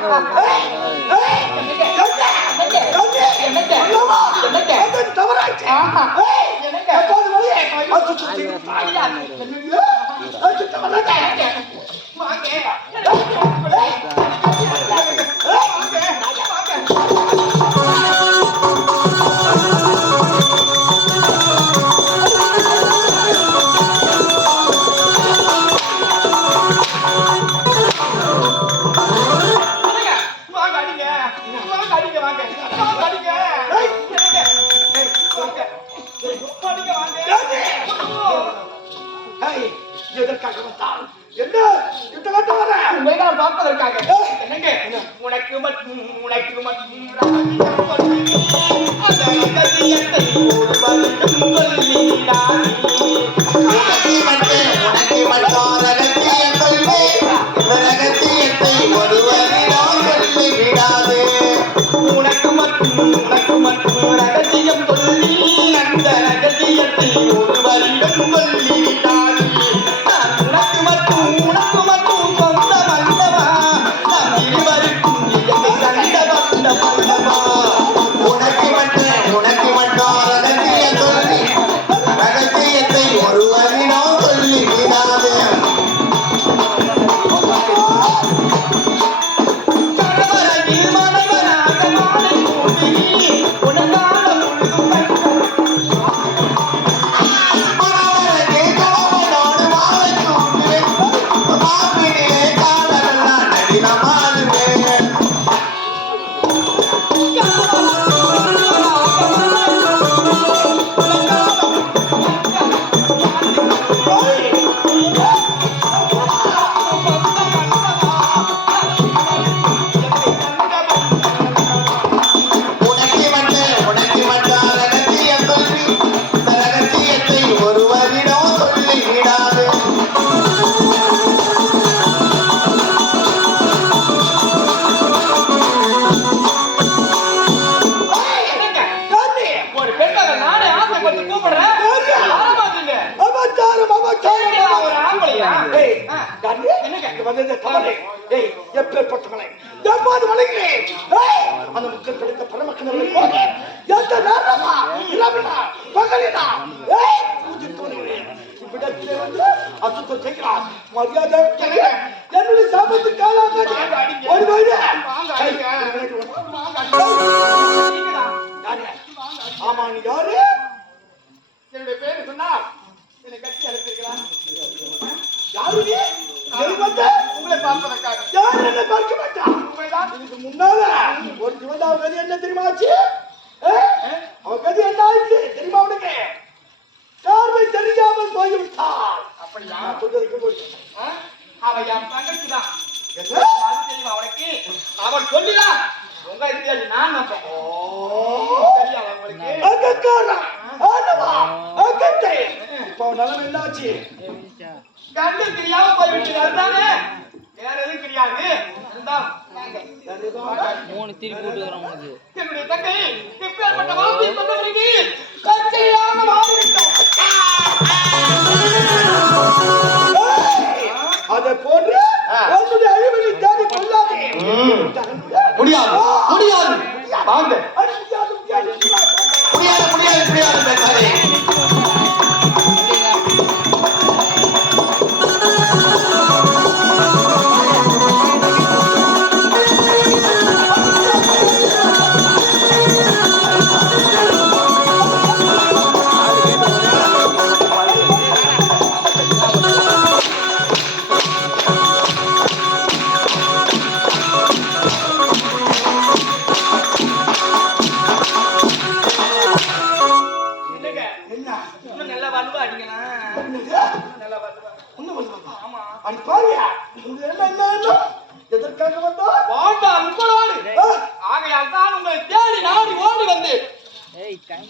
வாங்க எவ்வாறு வணங்குகிறேன்? அந்த முக்கில் கிடைத்த பரமக்கணவனை போக. எந்த நேரமா, இரவினா, பகலினா, ஏய், பூஜித்து வருகிறேன். இவ்விடத்திலே வந்து அசுத்தம் செய்கிறார். மரியாதை முன்னால ஒரு சிவந்தா கதி என்ன தெரியுமா ஆச்சு? அவன் கதி என்ன ஆச்சு? தெரியுமா உனக்கு? பார்வை தெரியாமல் போய்விட்டான். அப்படியா? நான் சொல்றதுக்கு போய் ஆ? அவ என் தங்கச்சி தான் தெரியுமா உனக்கு? அவன் சொல்லிதான். உங்க தெரியாது நான் நம்பேன் ஓ, தெரியாதா உங்களுக்கு? ஆணவா, அகத்தை. இப்ப அவன் நிலைமை என்ன ஆச்சு கண்ணு தெரியாம போய்விட்டது. அதுதானே? வேற எதுவும்? மூணு திருப்பி விட்டுக்கிறோம் உனக்கு என்னுடைய தங்கை எப்பேற்பட்ட வார்த்தை சொன்னவருக்கு கச்சையாக மாறிவிட்டான் ஏய், அதை போன்று உன்னுடைய அழிவினை தேடி கொள்ளாதே. முடியாது. முடியாது. வாங்க.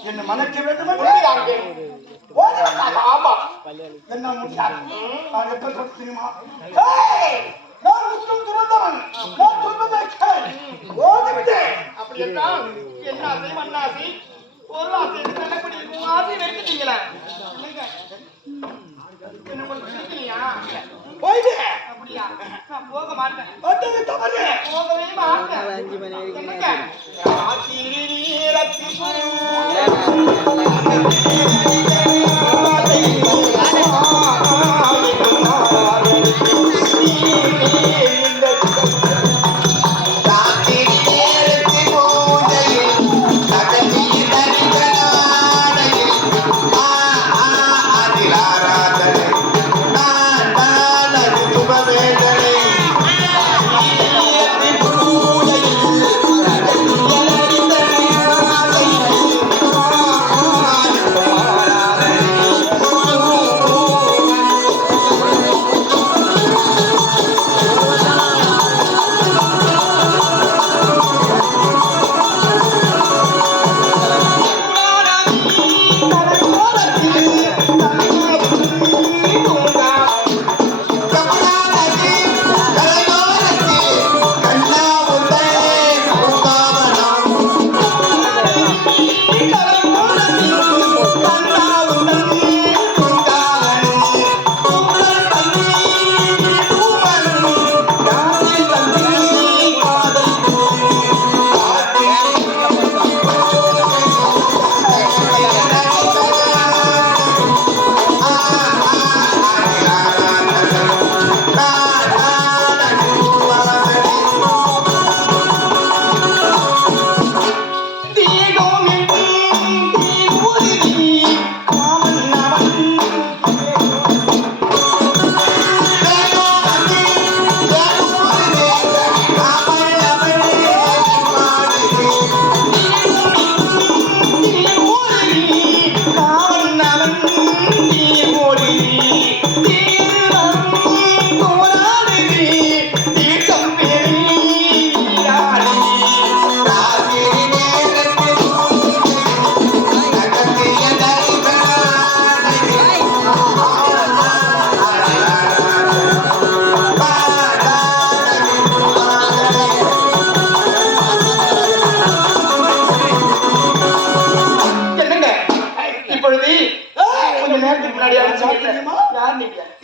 என்னை மணக்க வேண்டும் என்று. ஓடி வந்தாயா? ஆமா என்ன முடியாது? நான் எப்பேற்பட்ட தெரியுமா? ஏய், நான் முற்றும் துறந்தவன். நான் சொல்வதை கேள். ஓடிவிட்டேன். அப்படி என்றால் என்ன ஆசை மண்ணாசை ஒரு ஆசை நல்லபடி உன் ஆசை என்ன போயிடு. அப்படியா நான் போக மாட்டேன் தவறு போகவே மாட்டேன் மணி என்னங்க ராத்திரி நேரத்தில் ராத்திரி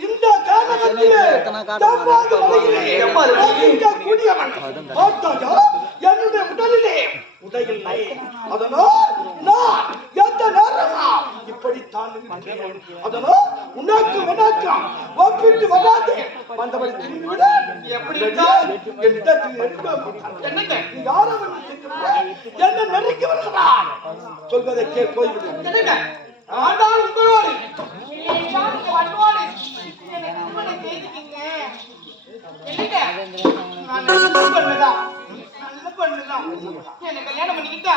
இந்த தப்பாது. பார்த்தாயா? என்னுடைய உடலிலே உடையில்லை. அதனால் நான் எந்த நேரமா இப்படித்தான் இருக்கின்றேன். அதனால் உனக்கு எனக்கும் ஒப்பிட்டு வராது. என்னிடத்தில். என்னங்க? நீ யாரவன்? என்ன நெருங்கி வருகிறான் சொல்வதை கேள் போய்விடு என்னங்க? ஆண்டாள் உங்களோடு. இல்லையா, பண்ணுதான் திருமணம் நல்ல பொண்ணுதான். நல்ல பொண்ணுதான். என்ன கல்யாணம் பண்ணிக்கிட்டா?